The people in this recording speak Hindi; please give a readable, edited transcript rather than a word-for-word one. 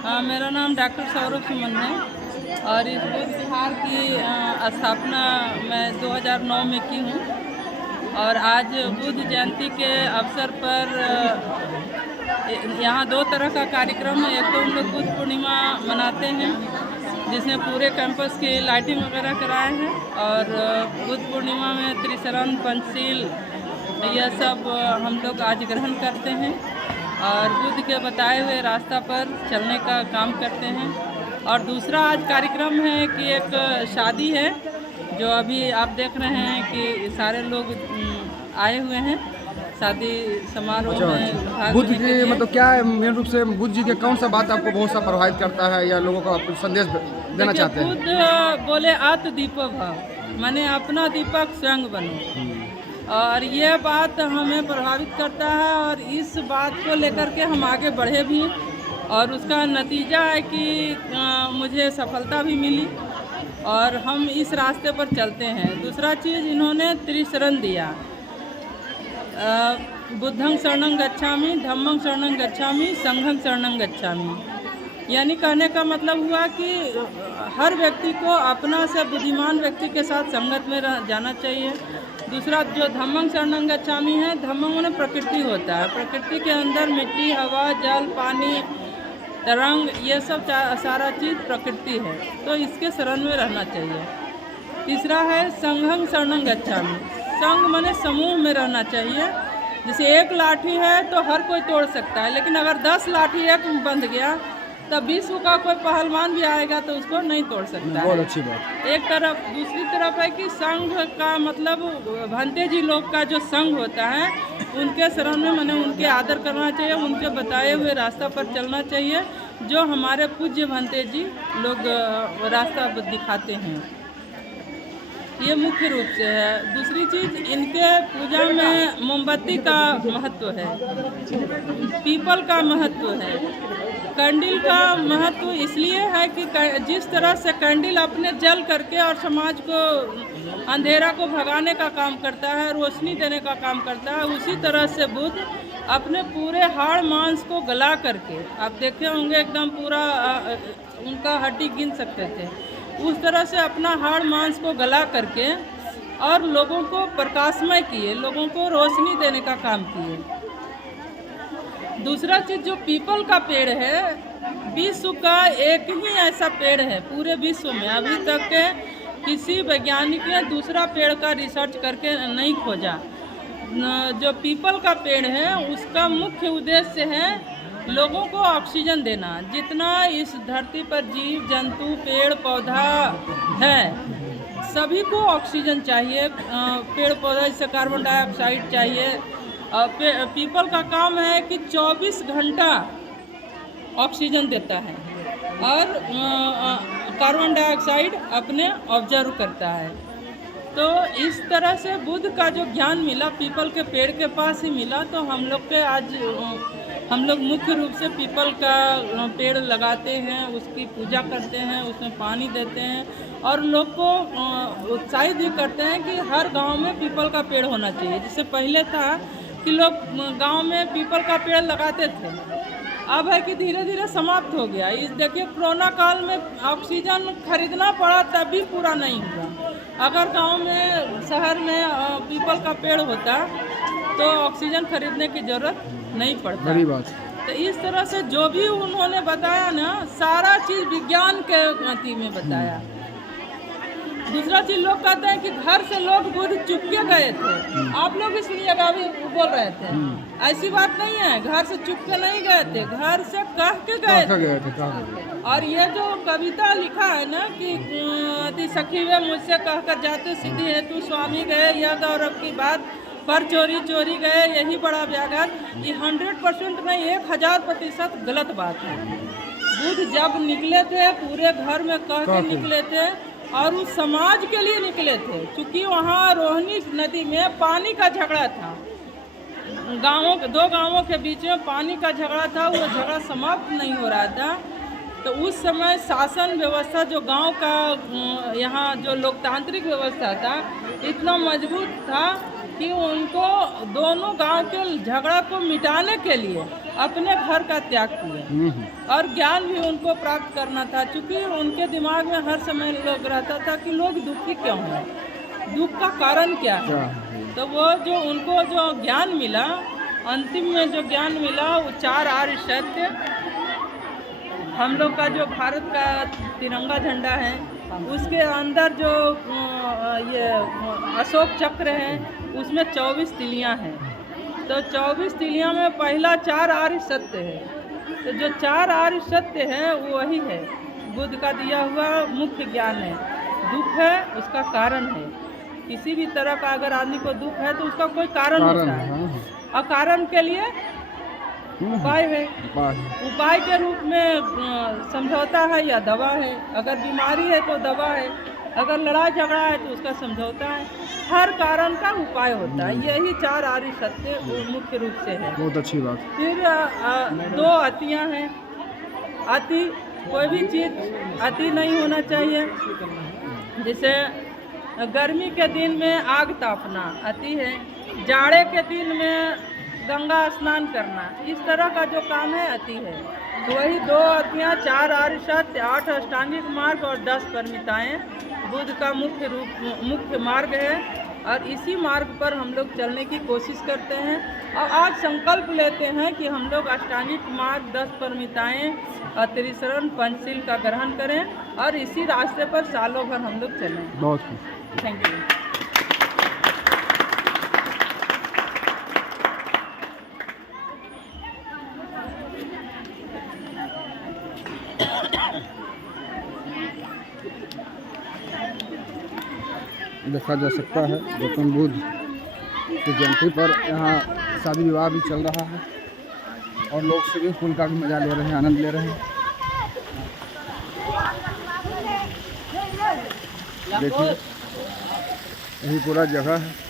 मेरा नाम डॉक्टर सौरभ सुमन है और इस बुद्ध विहार की स्थापना मैं 2009 में की हूँ। और आज बुद्ध जयंती के अवसर पर यहाँ दो तरह का कार्यक्रम है। एक तो हम लोग बुद्ध पूर्णिमा मनाते हैं जिसमें पूरे कैंपस की लाइटिंग वगैरह कराए हैं, और बुद्ध पूर्णिमा में त्रिशरण पंचशील यह सब हम लोग आज ग्रहण करते हैं और बुद्ध के बताए हुए रास्ता पर चलने का काम करते हैं। और दूसरा आज कार्यक्रम है कि एक शादी है जो अभी आप देख रहे हैं कि सारे लोग आए हुए हैं शादी समारोह में भाग बुद्ध लेने के की लिए। मतलब क्या है मेन रूप से बुद्ध जी के कौन सा बात आपको बहुत सा प्रभावित करता है या लोगों को आप संदेश देना चाहते हैं? बुद्ध बोले आत्म दीपक भव, माने अपना दीपक स्वयं बनो, और यह बात हमें प्रभावित करता है और इस बात को लेकर के हम आगे बढ़े भी और उसका नतीजा है कि मुझे सफलता भी मिली और हम इस रास्ते पर चलते हैं। दूसरा चीज़ इन्होंने त्रिशरण दिया, बुद्धं शरणं गच्छामि, धम्मं शरणं गच्छामि, संघं शरणं गच्छामि। यानी कहने का मतलब हुआ कि हर व्यक्ति को अपना से बुद्धिमान व्यक्ति के साथ संगत में जाना चाहिए। दूसरा जो धम्मं शरणं गच्छामि है, धम्मं माने प्रकृति होता है, प्रकृति के अंदर मिट्टी, हवा, जल, पानी, तरंग, ये सब सारा चीज़ प्रकृति है, तो इसके शरण में रहना चाहिए। तीसरा है संघं शरणं गच्छामि, संघ माने समूह में रहना चाहिए। जैसे एक लाठी है तो हर कोई तोड़ सकता है, लेकिन अगर 10 लाठी एक बंध गया तब विश्व का कोई पहलवान भी आएगा तो उसको नहीं तोड़ सकता बहुत है। अच्छी बात। एक तरफ, दूसरी तरफ है कि संघ का मतलब भंते जी लोग का जो संघ होता है उनके शरण में मैंने उनके आदर करना चाहिए, उनके बताए हुए रास्ता पर चलना चाहिए जो हमारे पूज्य भंते जी लोग रास्ता दिखाते हैं। ये मुख्य रूप से है। दूसरी चीज़, इनके पूजा में मोमबत्ती का महत्व है, पीपल का महत्व है, कैंडल का महत्व इसलिए है कि जिस तरह से कैंडल अपने जल करके और समाज को अंधेरा को भगाने का काम करता है, रोशनी देने का काम करता है, उसी तरह से बुद्ध अपने पूरे हाड़ मांस को गला करके, आप देखे होंगे एकदम पूरा उनका हड्डी गिन सकते थे, उस तरह से अपना हाड़ मांस को गला करके और लोगों को प्रकाशमय किए, लोगों को रोशनी देने का काम किए। दूसरा चीज़, जो पीपल का पेड़ है, विश्व का एक ही ऐसा पेड़ है पूरे विश्व में, अभी तक के किसी वैज्ञानिक ने दूसरा पेड़ का रिसर्च करके नहीं खोजा। जो पीपल का पेड़ है उसका मुख्य उद्देश्य है लोगों को ऑक्सीजन देना। जितना इस धरती पर जीव जंतु पेड़ पौधा है सभी को ऑक्सीजन चाहिए, पेड़ पौधा से कार्बन डाइऑक्साइड चाहिए। पीपल का काम है कि 24 घंटा ऑक्सीजन देता है और कार्बन डाइऑक्साइड अपने ऑब्जर्व करता है। तो इस तरह से बुद्ध का जो ज्ञान मिला पीपल के पेड़ के पास ही मिला, तो हम लोग के आज हम लोग मुख्य रूप से पीपल का पेड़ लगाते हैं, उसकी पूजा करते हैं, उसमें पानी देते हैं और लोग को उत्साहित भी करते हैं कि हर गांव में पीपल का पेड़ होना चाहिए। जिससे पहले था कि लोग गांव में पीपल का पेड़ लगाते थे, अब है कि धीरे धीरे समाप्त हो गया। इस देखिए कोरोना काल में ऑक्सीजन खरीदना पड़ा तब भी पूरा नहीं हुआ। अगर गांव में शहर में पीपल का पेड़ होता तो ऑक्सीजन खरीदने की ज़रूरत नहीं पड़ता। बड़ी बात। तो इस तरह से जो भी उन्होंने बताया ना, सारा चीज़ विज्ञान के गति में बताया। दूसरा चीज़, लोग कहते हैं कि घर से लोग बुद्ध चुप के गए थे, आप लोग इसलिए अभी बोल रहे थे, ऐसी बात नहीं है। घर से चुप के नहीं गए थे, घर से कह के गए थे। और ये जो कविता लिखा है ना कि सखी वे मुझसे कहकर जाते सीधी है तू स्वामी गए, यह गौरव की बात, पर चोरी चोरी गए यही बड़ा व्याघात, ये 100% नहीं 1000% गलत बात है। बुद्ध जब निकले थे पूरे घर में कह के निकले थे और उस समाज के लिए निकले थे, क्योंकि वहाँ रोहिणी नदी में पानी का झगड़ा था, दो गांवों के बीच में पानी का झगड़ा था, वो झगड़ा समाप्त नहीं हो रहा था। तो उस समय शासन व्यवस्था जो गांव का यहाँ जो लोकतांत्रिक व्यवस्था था इतना मजबूत था कि उनको दोनों गांव के झगड़ा को मिटाने के लिए अपने घर का त्याग किए और ज्ञान भी उनको प्राप्त करना था, क्योंकि उनके दिमाग में हर समय लोग रहता था कि लोग दुखी क्यों हैं, दुख का कारण क्या है। तो वो जो उनको जो ज्ञान मिला, अंतिम में जो ज्ञान मिला वो 4 आर्य सत्य, हम लोग का जो भारत का तिरंगा झंडा है उसके अंदर जो ये अशोक चक्र है उसमें 24 तिलियां हैं। तो 24 तिलियां में पहला 4 आर्य सत्य है। तो जो 4 आर्य सत्य है वो वही है, बुद्ध का दिया हुआ मुख्य ज्ञान है। दुख है उसका कारण है, किसी भी तरह का अगर आदमी को दुख है तो उसका कोई कारण होता है, और कारण के लिए उपाय है। उपाय के रूप में समझौता है या दवा है। अगर बीमारी है तो दवा है, अगर लड़ाई झगड़ा है तो उसका समझौता है। हर कारण का उपाय होता है। यही 4 आर्य सत्य मुख्य रूप से है। बहुत अच्छी बात। फिर 2 अतियाँ हैं। अति, कोई भी चीज़ अति नहीं होना चाहिए। जैसे गर्मी के दिन में आग तापना अति है, जाड़े के दिन में गंगा स्नान करना, इस तरह का जो काम है अति है। तो वही 2 अतियाँ, 4 आर्य सत्य, 8 अष्टांगिक मार्ग और 10 परमिताएं बुद्ध का मुख्य मार्ग है। और इसी मार्ग पर हम लोग चलने की कोशिश करते हैं। और आज संकल्प लेते हैं कि हम लोग अष्टांगिक मार्ग, 10 परमिताएं और त्रिशरण पंचशील का ग्रहण करें और इसी रास्ते पर सालों भर हम लोग चलें। बहुत थैंक यू। देखा जा सकता है गौतम बुद्ध की जयंती पर यहाँ शादी विवाह भी चल रहा है और लोग स्विमिंग पूल का भी मजा ले रहे हैं, आनंद ले रहे हैं। देखिए यही पूरा जगह है।